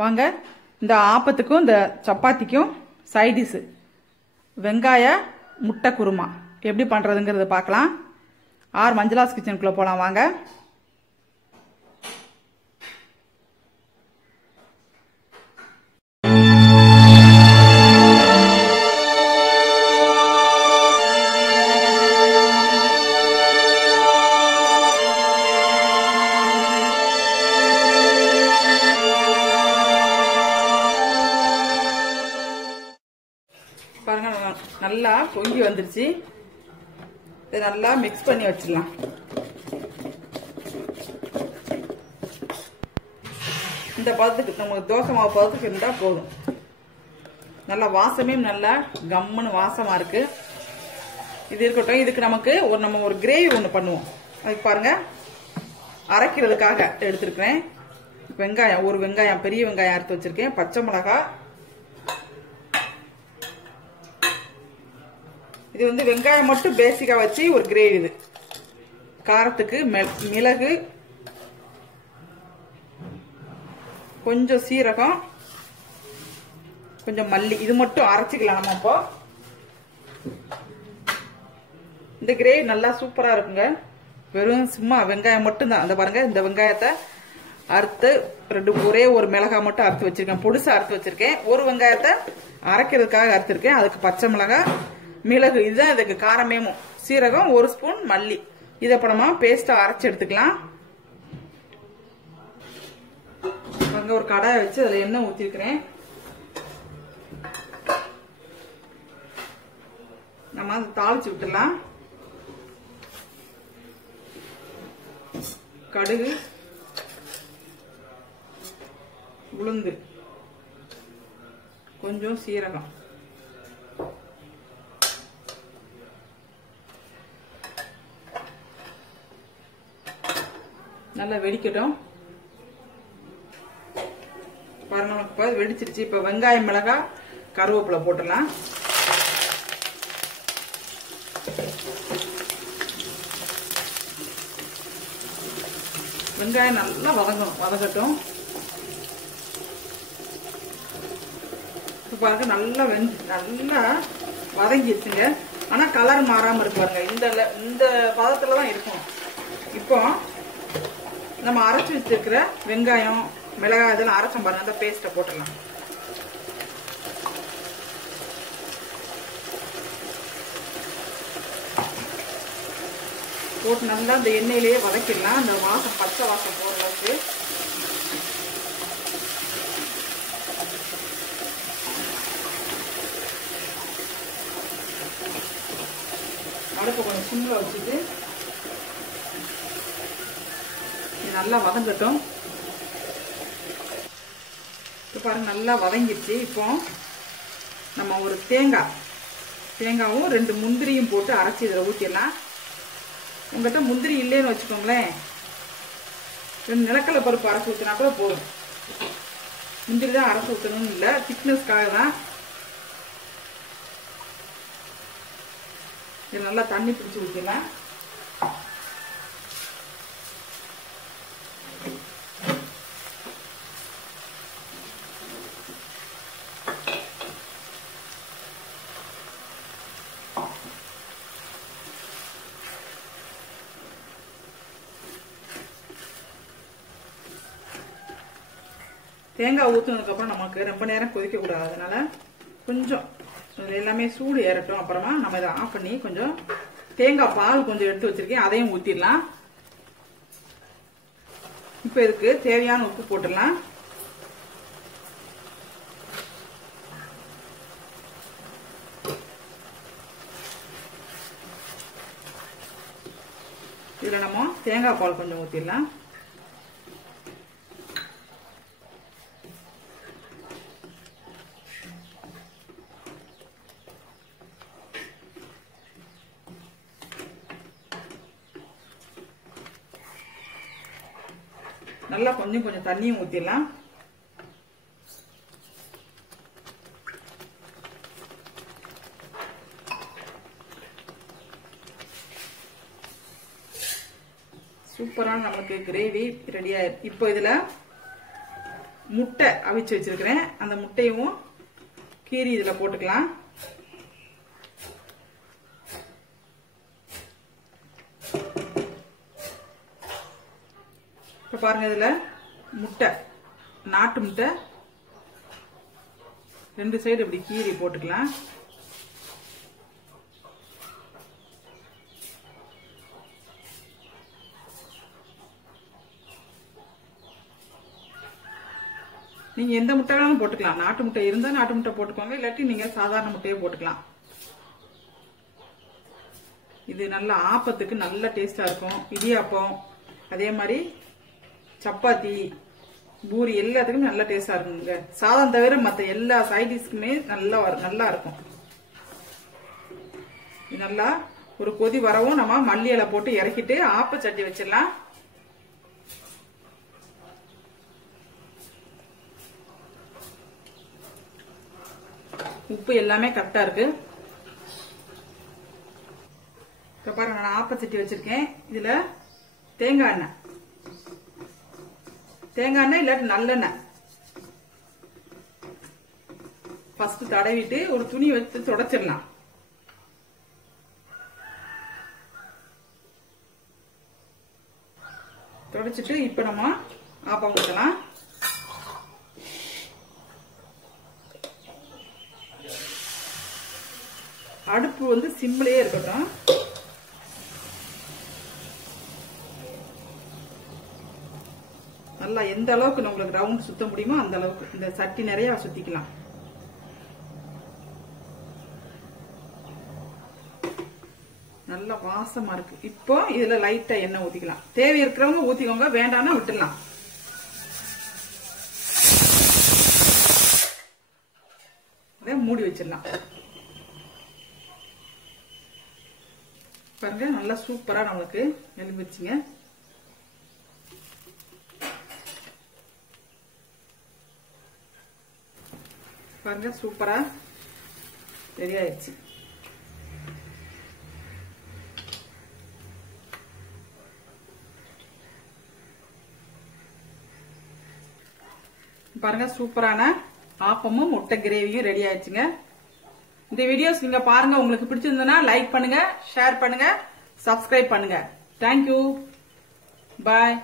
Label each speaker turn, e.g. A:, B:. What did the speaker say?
A: வாங்க இந்த ஆப்பத்துக்கும் இந்த சப்பாத்திக்கும் சைடிஷு வெங்காய முட்டை குருமா எப்படி பண்ணுறதுங்கிறது பார்க்கலாம் ஆர் மஞ்சளாஸ் கிச்சனுக்குள்ளே போகலாம் வாங்க நல்லா பொங்கி வந்துருச்சு இதை நல்லா மிக்ஸ் பண்ணி வச்சிடலாம் இந்த பதத்துக்கு நம்ம தோசை மாவு பதத்துக்கு இருந்தால் போதும் நல்லா வாசமே நல்லா கம்முன்னு வாசமாக இருக்குது இது இருக்கட்டும் இதுக்கு நமக்கு ஒரு நம்ம ஒரு கிரேவி ஒன்று பண்ணுவோம் அதுக்கு பாருங்க அரைக்கிறதுக்காக எடுத்துருக்கிறேன் வெங்காயம் ஒரு வெங்காயம் பெரிய வெங்காயம் அறுத்து வச்சிருக்கேன் பச்சை மிளகாய் இது வந்து வெங்காயம் மட்டும் பேசிக்கா வச்சு ஒரு கிரேவி இது காரத்துக்கு மிளகு கொஞ்சம் சீரகம் கொஞ்சம் மல்லி இது மட்டும் அரைச்சிக்கலாம் நம்ம இந்த கிரேவி நல்லா சூப்பராக இருக்குங்க வெறும் சும்மா வெங்காயம் மட்டும்தான் அந்த பாருங்க இந்த வெங்காயத்தை அறுத்து ரெண்டு ஒரே ஒரு மிளகாய் மட்டும் அறுத்து வச்சிருக்கேன் பொடுசா அறுத்து வச்சிருக்கேன் ஒரு வெங்காயத்தை அரைக்கிறதுக்காக அறுத்துருக்கேன் அதுக்கு பச்சை மிளகாய் மிளகு இதுதான் இதுக்கு காரமேமோ சீரகம் ஒரு ஸ்பூன் மல்லி இதை இப்போ பேஸ்ட அரைச்சு அரைச்சி எடுத்துக்கலாம் அங்கே ஒரு கடாயை வச்சு அதில் எண்ணெய் ஊற்றிருக்கிறேன் நம்ம அதை தாளிச்சு விட்டுலாம் கடுகு உளுந்து கொஞ்சம் சீரகம் நல்லா வெடிக்கட்டும் பாருங்க வெடிச்சிருச்சு இப்போ வெங்காயம் மிளகா கருவேப்பிலை போட்டலாம் வெங்காயம் நல்லா வதங்கணும் வதங்கட்டும் பாருங்க நல்லா வெந்து நல்லா வதங்கிடுச்சுங்க ஆனால் கலர் மாறாமல் இருப்பாருங்க இந்த இந்த பதத்தில் தான் இருக்கும் இப்போ நம்ம அரைச்சி வச்சிருக்கிற வெங்காயம் மிளகாய் இதெல்லாம் அரைச்சம் பாருங்க அந்த பேஸ்ட்டை போட்டுடலாம் போட்டு நல்லா அந்த எண்ணெயிலேயே வதக்கிடலாம் அந்த வாசம் பச்சை வாசம் போடுறதுக்கு அடுப்பு கொஞ்சம் சிம்மில் வச்சுட்டு நல்லா வதங்கட்டும் இப்போ பாருங்க நல்லா வதங்கிடுச்சு இப்போ நம்ம ஒரு தேங்காய் தேங்காவும் ரெண்டு முந்திரியும் போட்டு அரைச்சி இதில் ஊற்றிடலாம் உங்கள்கிட்ட முந்திரி இல்லைன்னு வச்சுக்கோங்களேன் ரெண்டு நிலக்கடலை பருப்பு அரைச்சி ஊற்றினா கூட போதும் முந்திரி தான் அரைச்சி ஊற்றணும்னு இல்லை திக்னஸ்க்காக தான் இது நல்லா தண்ணி பிடிச்சி ஊற்றிடலாம் தேங்காய் ஊற்றுனதுக்கப்புறம் நமக்கு ரொம்ப நேரம் கொதிக்கக்கூடாது அதனால கொஞ்சம் எல்லாமே சூடு ஏறட்டும் அப்புறமா நம்ம இதை ஆஃப் பண்ணி கொஞ்சம் தேங்காய் பால் கொஞ்சம் எடுத்து வச்சிருக்கேன் அதையும் ஊற்றிடலாம் இப்போ இதுக்கு தேவையான உப்பு போட்டுடலாம் இதில் நம்ம தேங்காய் பால் கொஞ்சம் ஊற்றிடலாம் நல்லா கொஞ்சம் கொஞ்சம் தண்ணியும் ஊற்றிடலாம் சூப்பரான நமக்கு கிரேவி ரெடியா இப்போ இதுல முட்டை அவிச்சு வச்சிருக்கிறேன் அந்த முட்டையும் கீரி இதுல போட்டுக்கலாம் இப்போ பாருங்கள் முட்டை நாட்டு முட்டை ரெண்டு சைடு இப்படி கீரி போட்டுக்கலாம் நீங்க எந்த முட்டை வேணாலும் போட்டுக்கலாம் நாட்டு முட்டை இருந்தா நாட்டு முட்டை போட்டுக்கோங்க இல்லாட்டி நீங்க சாதாரண முட்டையே போட்டுக்கலாம் இது நல்ல ஆப்பத்துக்கு நல்ல டேஸ்டா இருக்கும் இடியாப்பம் அதே மாதிரி சப்பாத்தி பூரி எல்லாத்துக்கும் நல்ல டேஸ்டா இருக்குங்க சாதம் தவிர மற்ற எல்லா சைட் டிஷ்க்குமே நல்லா நல்லா இருக்கும் நல்லா ஒரு கொதி வரவும் நம்ம மல்லி இலை போட்டு இறக்கிட்டு ஆப்ப சட்டி வச்சிடலாம் உப்பு எல்லாமே கரெக்டா இருக்கு பாருங்க நான் சட்டி வச்சிருக்கேன் இதுல தேங்காய் எண்ணெய் தேங்காய் எண்ணெய் இல்லாட்டி நல்லெண்ணெய் ஃபர்ஸ்ட் தடவிட்டு ஒரு துணி வச்சு தொடச்சிடலாம் தொடச்சிட்டு இப்ப நம்ம ஆப்பம் ஊற்றலாம் அடுப்பு வந்து சிம்பிளே இருக்கட்டும் நல்லா எந்த அளவுக்கு உங்களுக்கு ரவுண்ட் சுத்த முடியுமோ அந்த அளவுக்கு இந்த சட்டி நிறையா சுத்திக்கலாம் நல்ல வாசமா இருக்கு இப்போ இதுல லைட்டா எண்ணெய் ஊத்திக்கலாம் தேவை இருக்கிறவங்க ஊத்திக்கோங்க வேண்டாம்னா விட்டுலாம் மூடி வச்சிடலாம் பாருங்க நல்லா சூப்பரா நம்மளுக்கு எலும்பிச்சிங்க பாருங்க சூப்பரா ரெடி ஆயிடுச்சு பாருங்க சூப்பரான ஆப்பமும் முட்டை கிரேவியும் ரெடி ஆயிடுச்சுங்க இந்த வீடியோஸ் நீங்க பாருங்க உங்களுக்கு பிடிச்சிருந்ததுன்னா லைக் பண்ணுங்க ஷேர் பண்ணுங்க சப்ஸ்கிரைப் பண்ணுங்க தேங்க்யூ பாய்